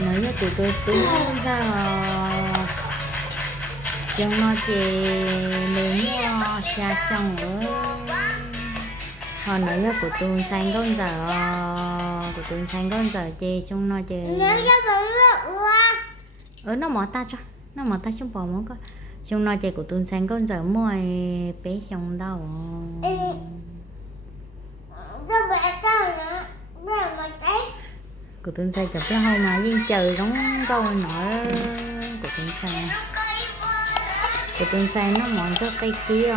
nói với tụi tôi sao chẳng nó chỉ nếu mua xa xong nữa họ nói với tụi xanh con giờ tụi xanh con giờ chê xong nó chê nó mỏ ta cho nó mỏ ta xong bỏ món coi xong nó chê của tụi xanh con giờ mua bé xong đâu của tôi say chụp cái hôi mà viên trời đóng câu nọ của tôi say nó mòn cho cây kia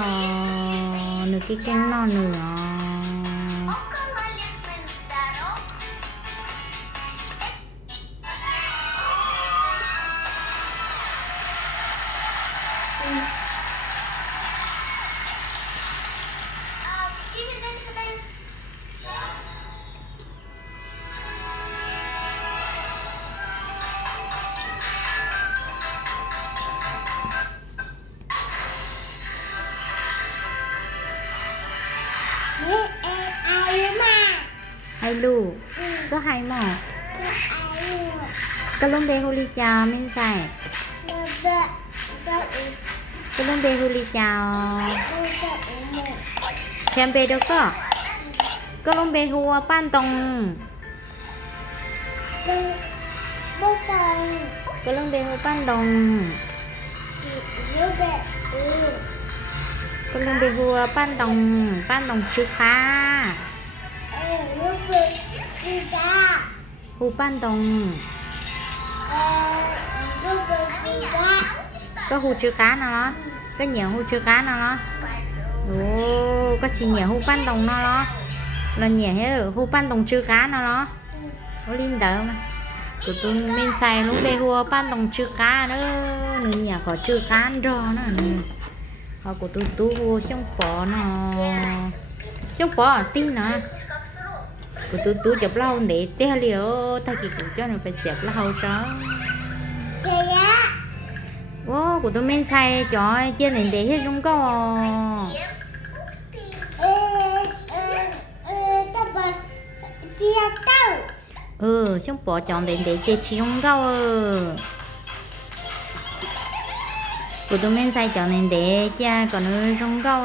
nửa cái canh non nữa hay lu có hay mà cái lông bê huli chào mình xài cái lông bê huli chào xem bê đâu có cái lông bê hua pan tông cái lông bê hua pan tông cái lông bê hua pan tông chữ cá hu pan tông có hu chữ cá nào đó có nhiều hu chữ cá nào đó ồ có chỉ nhiều hu pan tông nào đó là nhiều hết hu pan tông chữ cá nào đó có linh đỡ mà tụi tôi nên xài lúc đây hu pan tông chữ cá nữa nữa nhà có chữ cá rồi nữa họ của tôi hu xong bỏ nó xong bỏ tin nè của tôi chụp lâu để té liều thay kỳ của cho nên phải chụp lâu sao ô của tôi men xay cho trên này để hết không có xong bỏ chọn để chơi chi không có của tôi men xay chọn này để cha còn nữa không có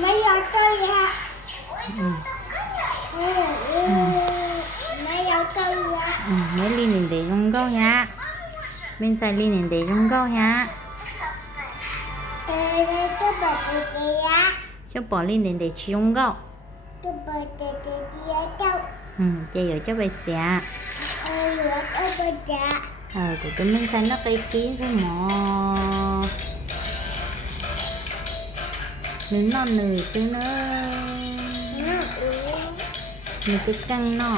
mấy giờ tôi vậy mấy ly này để trong câu nha bên xài ly này để trong câu nha xong bỏ ly này để trong câu chơi rồi cho bây giờ của cái bên xài nó cây kiến sao mò nướng non nửa xíu nữa mình cái căng nó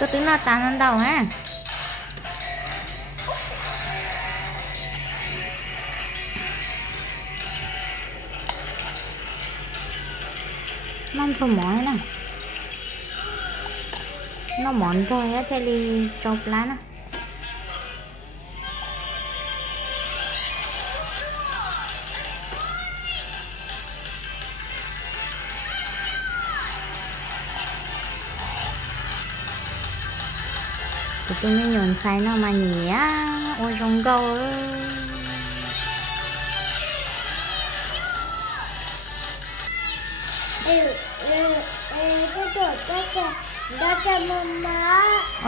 có tiếng nào tàn lên đầu ha non sông mỏi nè nó mòn thôi á theo đi chọc lá nè tôi mới nhổn xay nó mà nhìn nhé ôi rong câu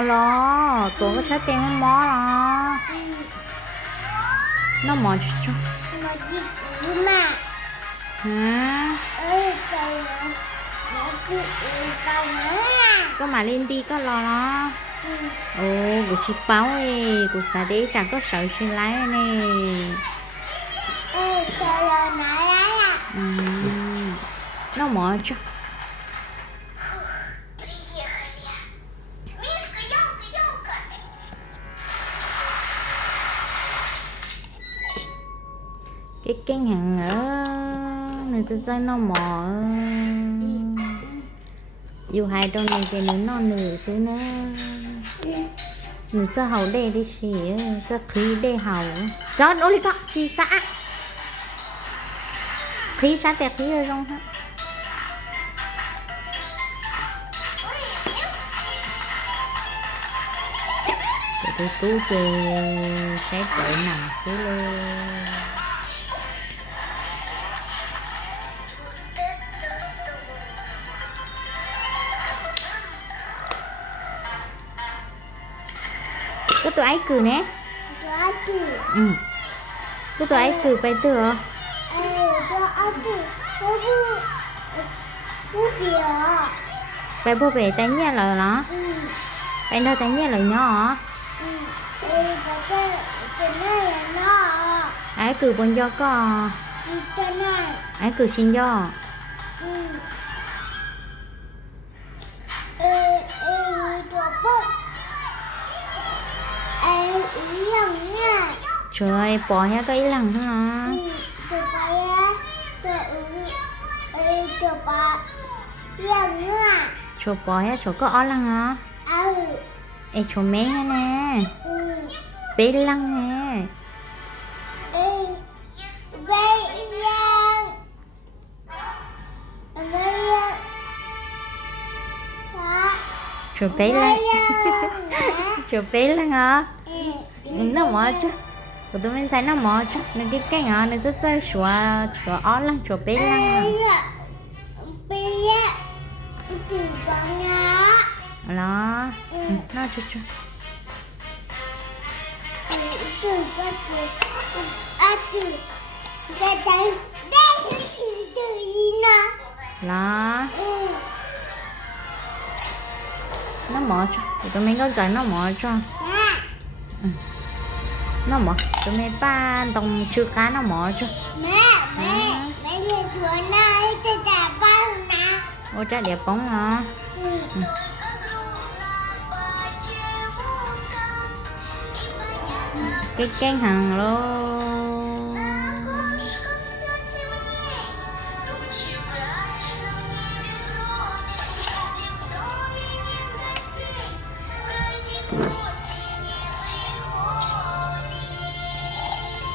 lo tụi có sẽ tiền mó lo nó mò cho hả có mà lên đi có lo nó ồ của chị báo ấy của xã đế chẳng có sợ xe lái này nó mỏ cho cái kênh hàng ở người ta chơi nó mỏ dù hai trong này cái nướng non nửa xíu nữa nửa cho hầu đây đi xí cho khí đây hầu cho nó đi đó chi xã khí sát tẹt khí rồi không ha. Tôi tú chê cái chạy nằm cái luôn. Có tụi ấy cười nè. Đó tụi. Ừ. Có tụi ấy cười bay tựa. Đó tụi. Nó bố bìa. Bay bố bề tay nha lời nó. Bay nơi tay nha lời nhỏ. Cái này là nó. Ấy cười bon do có. Cái này. Ấy cười xin do. Trời ơi, bỏ hết cái lần đó nó. Chỗ bỏ hết chỗ có ó lăng hả? Ê chỗ mé hả nè. Bế lăng nè. Chỗ bế lăng. Chỗ bế lăng hả? Nó mở chứ. Của tụi mình thấy nó mở chứ. Nên cái ngõ này rất rất chỗ ó lăng, chỗ bế lăng hả? Đó. Nó chứ chứ. Đó. Nó mở cho. Tụi mình có giải nó mở cho. Nó mở. Tụi mình ba đồng chưa cá nó mở cho. Mẹ nhà chúa này tôi trả bông nè. Ôi trái đẹp bóng hả? Cái can hàng luôn.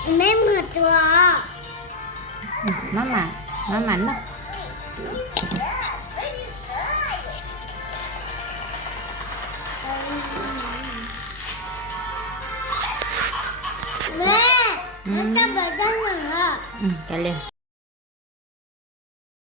Mẹ mở chúa. Má mạnh đó. Mẹ, nó cho bà con nữa. Trả liền.